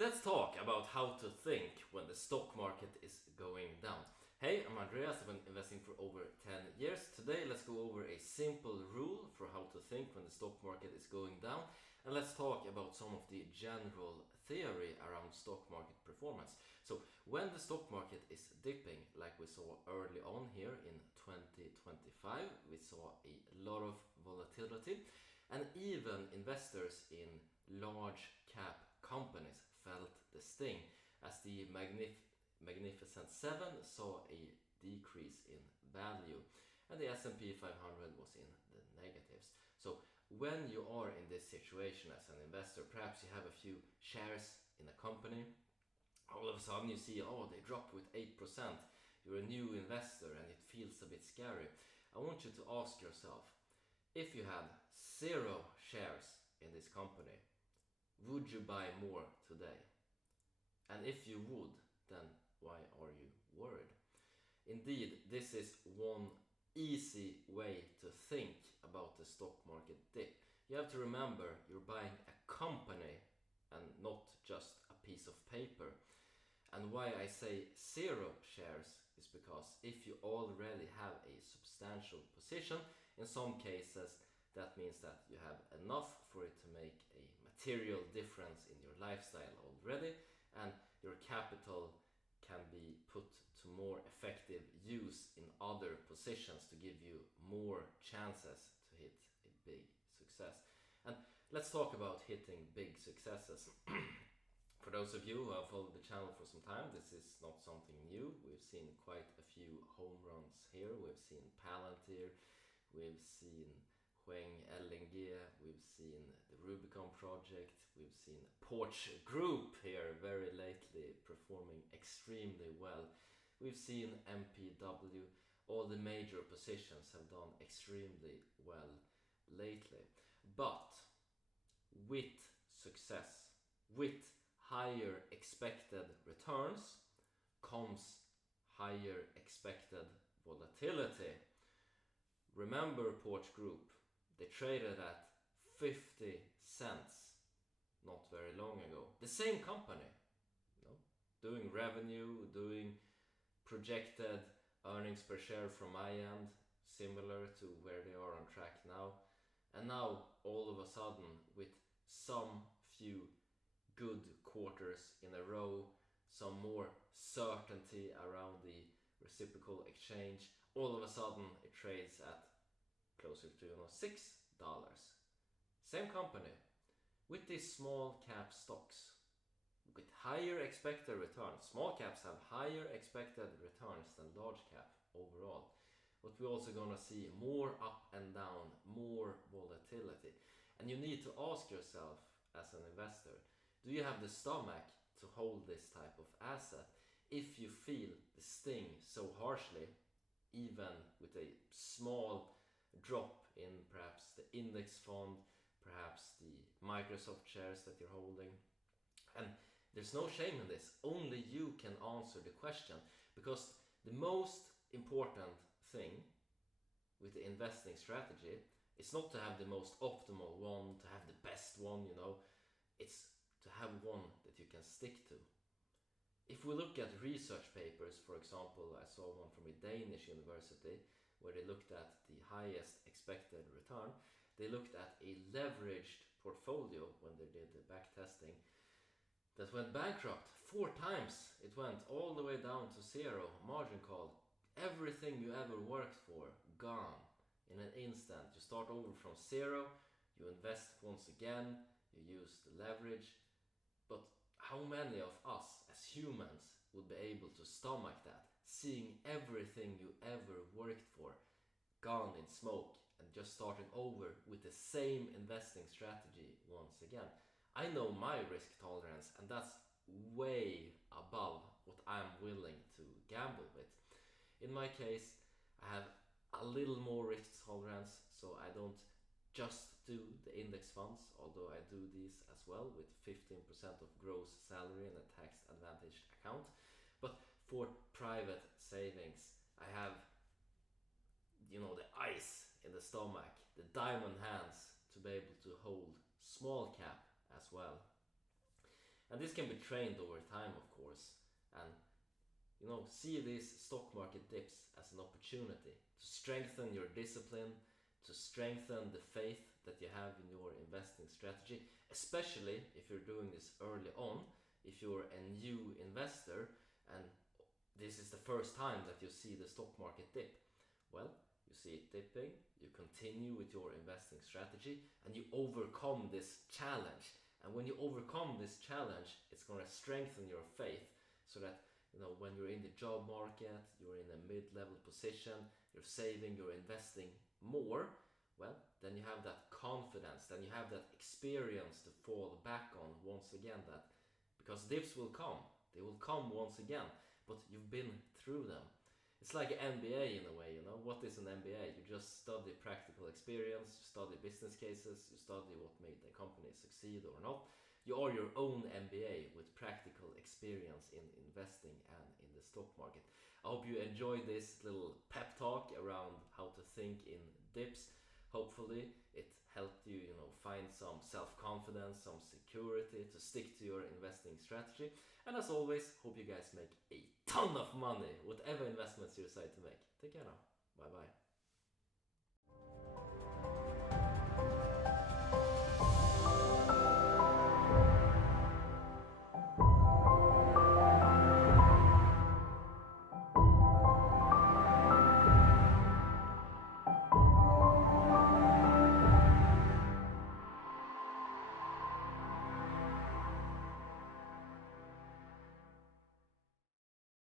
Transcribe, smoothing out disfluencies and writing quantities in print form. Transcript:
Let's talk about how to think when the stock market is going down. Hey, I'm Andreas, I've been investing for over 10 years. Today let's go over a simple rule for how to think when the stock market is going down, and let's talk about some of the general theory around stock market performance. So when the stock market is dipping, like we saw early on here in 2025, we saw a lot of volatility, and even investors in large cap companies felt the sting, as the Magnificent Seven saw a decrease in value and the S&P 500 was in the negatives. So when you are in this situation as an investor, perhaps you have a few shares in a company, all of a sudden you see, oh, they dropped with 8%. You're a new investor and it feels a bit scary. I want you to ask yourself, if you had 0 shares in this company, would you buy more today? And if you would, then why are you worried? Indeed, this is one easy way to think about the stock market dip. You have to remember you're buying a company and not just a piece of paper. And why I say 0 shares is because if you already have a substantial position, in some cases that means that you have enough for it to make a material difference in your lifestyle already, and your capital can be put to more effective use in other positions to give you more chances to hit a big success. And let's talk about hitting big successes. For those of you who have followed the channel for some time, this is not something new. We've seen quite a few home runs here. We've seen Palantir, we've seen Huang LNG, we've seen the Rubicon project, we've seen Porch Group here very lately performing extremely well. We've seen MPW, all the major positions have done extremely well lately. But with success, with higher expected returns, comes higher expected volatility. Remember Porch Group? They traded at 50 cents not very long ago. The same company, doing revenue, doing projected earnings per share from my end, similar to where they are on track now. And now, all of a sudden, with some few good quarters in a row, some more certainty around the reciprocal exchange, all of a sudden it trades at closer to $6. Same company with these small cap stocks with higher expected returns. Small caps have higher expected returns than large cap overall. But we're also gonna see more up and down, more volatility. And you need to ask yourself as an investor, do you have the stomach to hold this type of asset if you feel the sting so harshly, even with a small drop in perhaps the index fund, perhaps the Microsoft shares that you're holding? And there's no shame in this. Only you can answer the question, because the most important thing with the investing strategy is not to have the most optimal one, to have the best one, it's to have one that you can stick to. If we look at research papers, for example, I saw one from a Danish university where they looked at the highest expected return. They looked at a leveraged portfolio when they did the back testing that went bankrupt 4 times. It went all the way down to 0, margin call. Everything you ever worked for, gone in an instant. You start over from 0, you invest once again, you use the leverage. But how many of us as humans would be able to stomach that? Seeing everything you ever worked for gone in smoke and just starting over with the same investing strategy once again. I know my risk tolerance, and that's way above what I'm willing to gamble with. In my case, I have a little more risk tolerance, so I don't just do the index funds, although I do these as well with 15% of gross salary in a tax advantaged account. But for private savings, I have the ice in the stomach, the diamond hands to be able to hold small cap as well. And this can be trained over time, of course. And see these stock market dips as an opportunity to strengthen your discipline, to strengthen the faith that you have in your investing strategy, especially if you're doing this early on. If you're a new investor and this is the first time that you see the stock market dip, well, you see it dipping, you continue with your investing strategy, and you overcome this challenge. And when you overcome this challenge, it's going to strengthen your faith, so that when you're in the job market, you're in a mid-level position, you're saving, you're investing more, well, then you have that confidence, then you have that experience to fall back on once again, that because dips will come, they will come once again, but you've been through them. It's like an MBA in a way, What is an MBA? You just study practical experience, you study business cases, you study what made the company succeed or not. You are your own MBA with practical experience in investing and in the stock market. I hope you enjoyed this little pep talk around how to think in dips. Hopefully it helped you, find some self-confidence, some security to stick to your investing strategy. And as always, hope you guys make a ton of money, whatever investments you decide to make. Take care now. Bye bye.